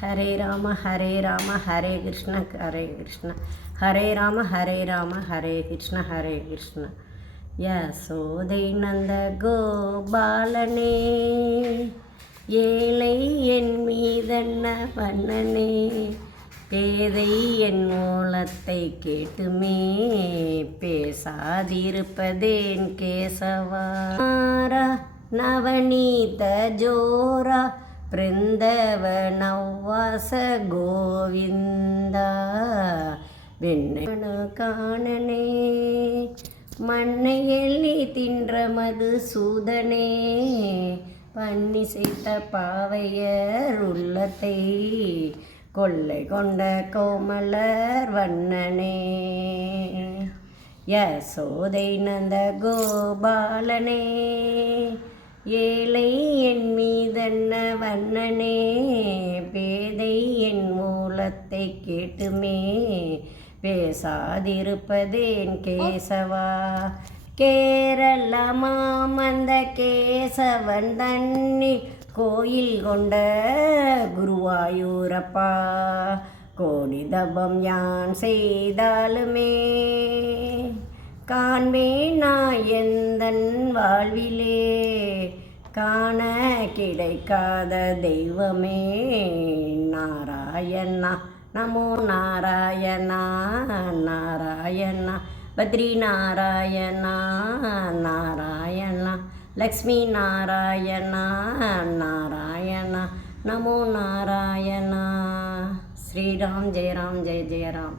ஹரே ராம ஹரே ராம ஹரே கிருஷ்ண ஹரே ராம ஹரே ராம ஹரே கிருஷ்ண ஹரே கிருஷ்ண. யசோதை நந்த கோபாலனே, ஏழை என் மீதன்ன வண்ணனே, பேதை என் மூலத்தை கேட்டுமே பேசாதிருப்பதேன் கேசவா. நவநீத ஜோரா பிருந்தவனவாச கோவிந்தா, வெண்ணனு காணனே மண்ணை எள்ளி தின்ற மதுசூதனே, பண்ணி செய்த பாவையர் உள்ளத்தை கொள்ளை கொண்ட கோமலர் வண்ணனே. யசோதை நந்த கோபாலனே, ஏழை என் மீதன்ன வண்ணனே, பேதை என் மூலத்தை கேட்டுமே பேசாதிருப்பதேன் கேசவா. கேரள மாமந்த கேசவன் தன்னி கோயில் கொண்ட குருவாயூரப்பா, கோடி தபம் யான் செய்தாலுமே காண்பேனா எந்தன் வாழ்விலே, காண கிடைக்காத தெய்வமே நாராயணா. நமோ நாராயணா நாராயணா, பத்ரி நாராயணா நாராயணா, லக்ஷ்மி நாராயணா நாராயணா, நமோ நாராயணா. ஸ்ரீராம் ஜெயராம் ஜெய ஜெயராம்.